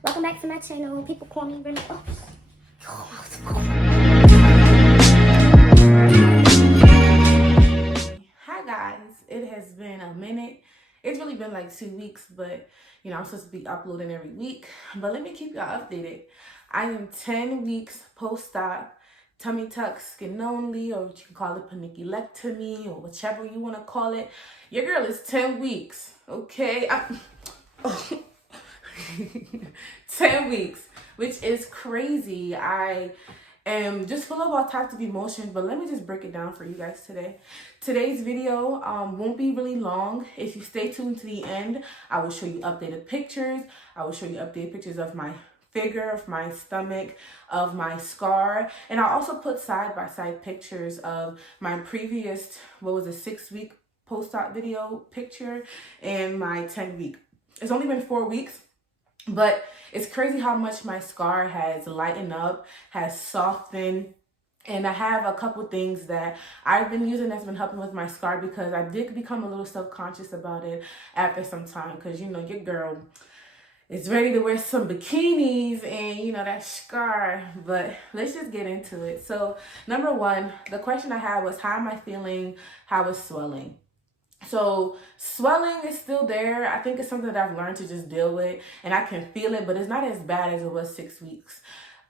Welcome back to my channel. People call me Renee. Oh. Hi guys, it has been a minute. It's really been like 2 weeks, but I'm supposed to be uploading every week. But let me keep y'all updated. I am 10 weeks post-op tummy tuck skin only, or you can call it paniculectomy, or whichever you want to call it. Your girl is 10 weeks, okay? 10 weeks, which is crazy. I am just full of all types of emotions, but let me just break it down for you guys today. Today's video won't be really long. If you stay tuned to the end, I will show you updated pictures. I will show you updated pictures of my figure, of my stomach, of my scar, and I'll also put side-by-side pictures of my previous, 6-week post-op video picture and my 10-week. It's only been 4 weeks, but it's crazy how much my scar has lightened up, has softened. And I have a couple things that I've been using that's been helping with my scar, because I did become a little self-conscious about it after some time. Because, your girl is ready to wear some bikinis and, that scar. But let's just get into it. So, number one, the question I had was, how am I feeling? How is swelling? So swelling is still there. I think it's something that I've learned to just deal with, and I can feel it, but it's not as bad as it was 6 weeks.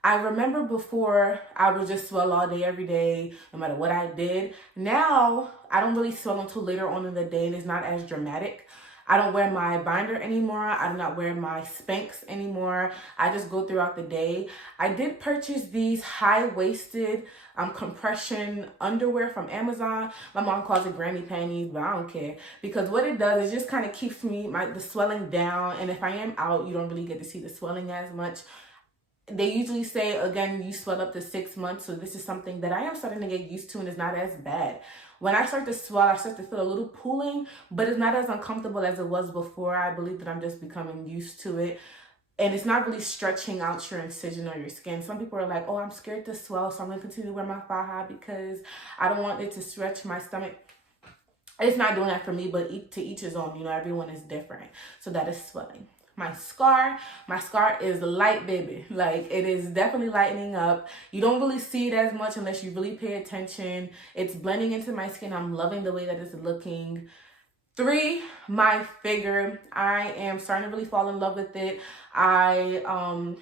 I remember before I would just swell all day, every day, no matter what I did. Now I don't really swell until later on in the day, and it's not as dramatic. I don't wear my binder anymore. I do not wear my Spanx anymore. I just go throughout the day. I did purchase these high-waisted compression underwear from Amazon. My mom calls it granny panties, but I don't care, because what it does is just kind of keeps the swelling down. And if I am out, you don't really get to see the swelling as much. They usually say, again, you swell up to 6 months. So this is something that I am starting to get used to, and it's not as bad. When I start to swell, I start to feel a little pooling, but it's not as uncomfortable as it was before. I believe that I'm just becoming used to it. And it's not really stretching out your incision or your skin. Some people are like, oh, I'm scared to swell, so I'm going to continue to wear my faja because I don't want it to stretch my stomach. It's not doing that for me, but to each his own. Everyone is different. So that is swelling. My scar is light, baby. Like, it is definitely lightening up. You don't really see it as much unless you really pay attention. It's blending into my skin. I'm loving the way that it's looking. 3, my figure. I am starting to really fall in love with it. I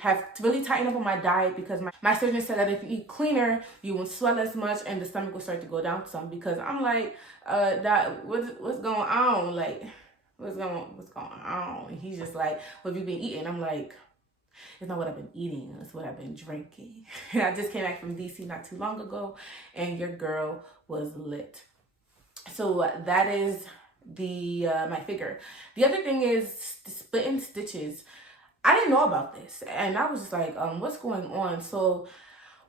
have really tightened up on my diet, because my surgeon said that if you eat cleaner, you won't swell as much and the stomach will start to go down some. Because I'm like, what's going on? Like, what's going on? And he's just like, what have you been eating? I'm like, it's not what I've been eating, it's what I've been drinking. I just came back from DC not too long ago, and your girl was lit. So that is my figure. The other thing is splitting stitches. I didn't know about this, and I was just like, what's going on? So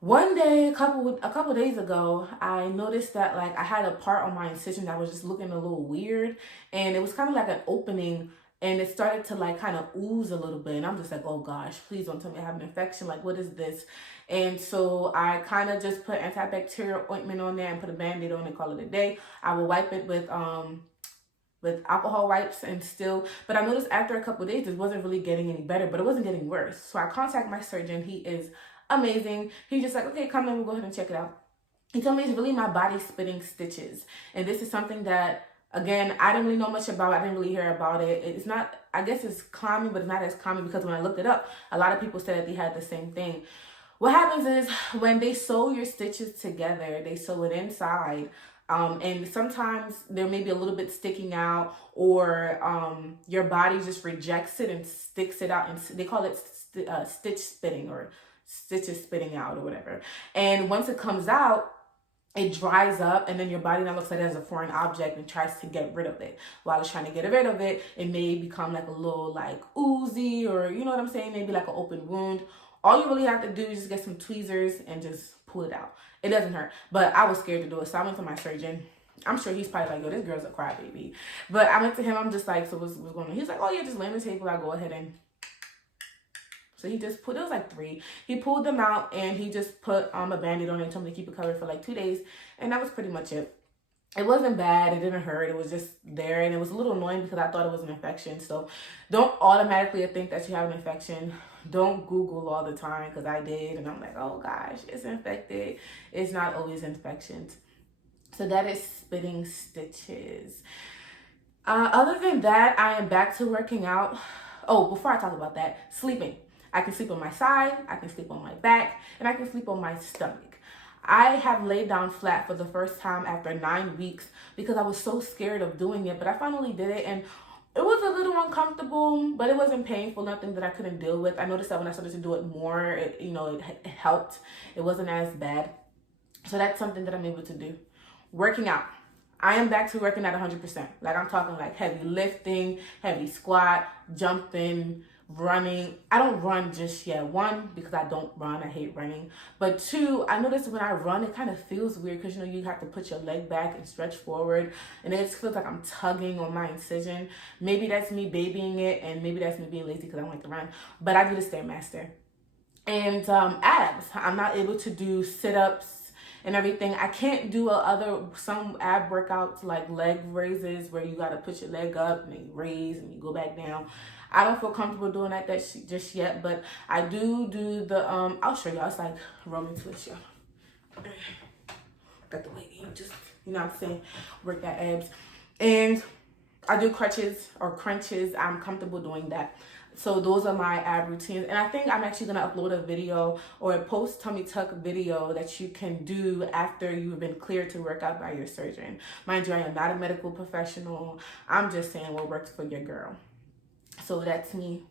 one day, a couple days ago, I noticed that, like, I had a part on my incision that was just looking a little weird, and it was kind of like an opening, and it started to, like, kind of ooze a little bit. And I'm just like, oh gosh, please don't tell me I have an infection. Like, what is this? And so I kind of just put antibacterial ointment on there and put a Band-Aid on it, call it a day. I will wipe it with alcohol wipes and still, but I noticed after a couple of days, it wasn't really getting any better, but it wasn't getting worse. So I contact my surgeon. He is amazing. He's just like, okay, come in, we'll go ahead and check it out. He told me it's really my body spitting stitches. And this is something that, again, I didn't really know much about. I didn't really hear about it. It's not, I guess it's common, but it's not as common, because when I looked it up, a lot of people said that they had the same thing. What happens is, when they sew your stitches together, they sew it inside. And sometimes there may be a little bit sticking out, or your body just rejects it and sticks it out. And they call it stitch spitting, or stitches spitting out, or whatever. And once it comes out, it dries up, and then your body now looks at it as a foreign object and tries to get rid of it. While it's trying to get rid of it, it may become like a little, like, oozy, or you know what I'm saying, maybe like an open wound. All you really have to do is just get some tweezers and just pull it out. It doesn't hurt, but I was scared to do it, so I went to my surgeon. I'm sure he's probably like, yo, this girl's a crybaby. But I went to him. I'm just like, so what's going on? He's like, oh yeah, just lay on the table. I go ahead and, so he just it was like 3. He pulled them out, and he just put a Band-Aid on it and told me to keep it covered for like 2 days. And that was pretty much it. It wasn't bad. It didn't hurt. It was just there. And it was a little annoying because I thought it was an infection. So don't automatically think that you have an infection. don't Google all the time, because I did, and I'm like, oh gosh, it's infected. It's not always infections. So that is spitting stitches. Other than that, I am back to working out. Oh, before I talk about that, sleeping. I can sleep on my side, I can sleep on my back, and I can sleep on my stomach. I have laid down flat for the first time after 9 weeks because I was so scared of doing it, but I finally did it, and it was a little uncomfortable, but it wasn't painful, nothing that I couldn't deal with. I noticed that when I started to do it more, it helped. It wasn't as bad. So that's something that I'm able to do. Working out. I am back to working at 100%. Like, I'm talking like heavy lifting, heavy squat, jumping, running. I don't run just yet. One, because I don't run. I hate running. But two, I notice when I run, it kind of feels weird because, you have to put your leg back and stretch forward. And it just feels like I'm tugging on my incision. Maybe that's me babying it, and maybe that's me being lazy because I don't like to run. But I do the Stairmaster. And abs. I'm not able to do sit-ups and everything. I can't do some ab workouts like leg raises where you got to put your leg up and you raise and you go back down. I don't feel comfortable doing that just yet, but I do the I'll show y'all. It's like Roman twist, y'all. Got the weight, just, what I'm saying, work that abs. And I do crunches. I'm comfortable doing that. So those are my ab routines. And I think I'm actually going to upload a video or a post tummy tuck video that you can do after you've been cleared to work out by your surgeon. Mind you, I am not a medical professional. I'm just saying what works for your girl. So that's me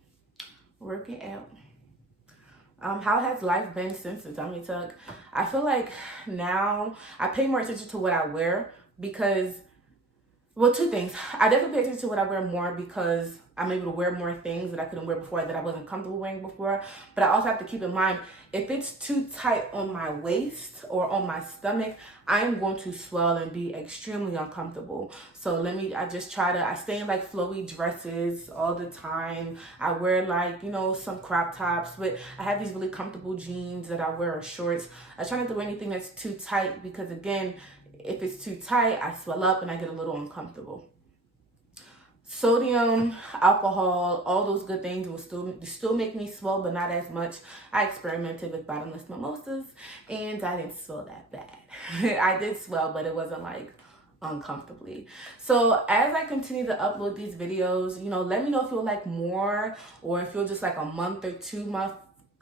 working out. How has life been since the tummy tuck? I feel like now I pay more attention to what I wear because, well, two things. I definitely pay attention to what I wear more because I'm able to wear more things that I couldn't wear before, that I wasn't comfortable wearing before. But I also have to keep in mind, if it's too tight on my waist or on my stomach, I am going to swell and be extremely uncomfortable. So I stay in like flowy dresses all the time. I wear like, some crop tops, but I have these really comfortable jeans that I wear or shorts. I try not to wear anything that's too tight because, again, if it's too tight, I swell up and I get a little uncomfortable. Sodium, alcohol, all those good things will still make me swell, but not as much. I experimented with bottomless mimosas, and I didn't swell that bad. I did swell, but it wasn't like uncomfortably. So as I continue to upload these videos, let me know if you'll like more, or if you'll just like a month or 2 month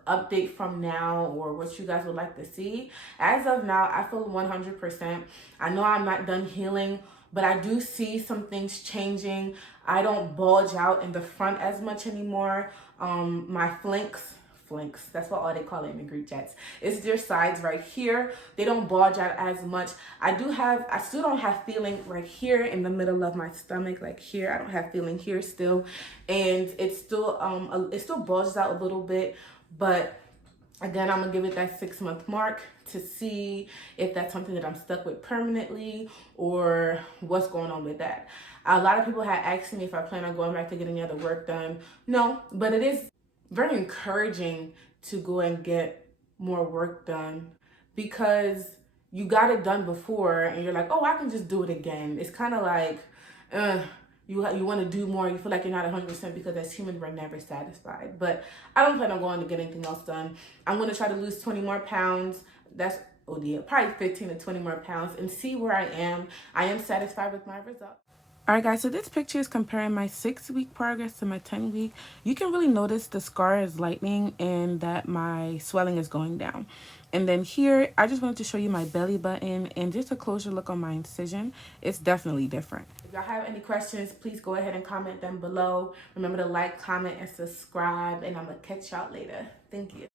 update from now, or what you guys would like to see. As of now, I feel 100%. I know I'm not done healing, but I do see some things changing. I don't bulge out in the front as much anymore. My flanks, that's what all they call it in the group chats. It's their sides right here. They don't bulge out as much. I still don't have feeling right here in the middle of my stomach, like here. I don't have feeling here still. And it still bulges out a little bit, but again, I'm gonna give it that 6 month mark to see if that's something that I'm stuck with permanently or what's going on with that. A lot of people had asked me if I plan on going back to get any other work done. No, but it is very encouraging to go and get more work done because you got it done before and you're like, oh, I can just do it again. It's kind of like, you want to do more. You feel like you're not 100% because as humans, we're never satisfied. But I don't plan on going to get anything else done. I'm going to try to lose 20 more pounds. That's probably 15 to 20 more pounds and see where I am. I am satisfied with my results. Alright guys, so this picture is comparing my 6-week progress to my 10-week. You can really notice the scar is lightening and that my swelling is going down. And then here, I just wanted to show you my belly button and just a closer look on my incision. It's definitely different. If y'all have any questions, please go ahead and comment them below. Remember to like, comment, and subscribe, and I'm going to catch y'all later. Thank you.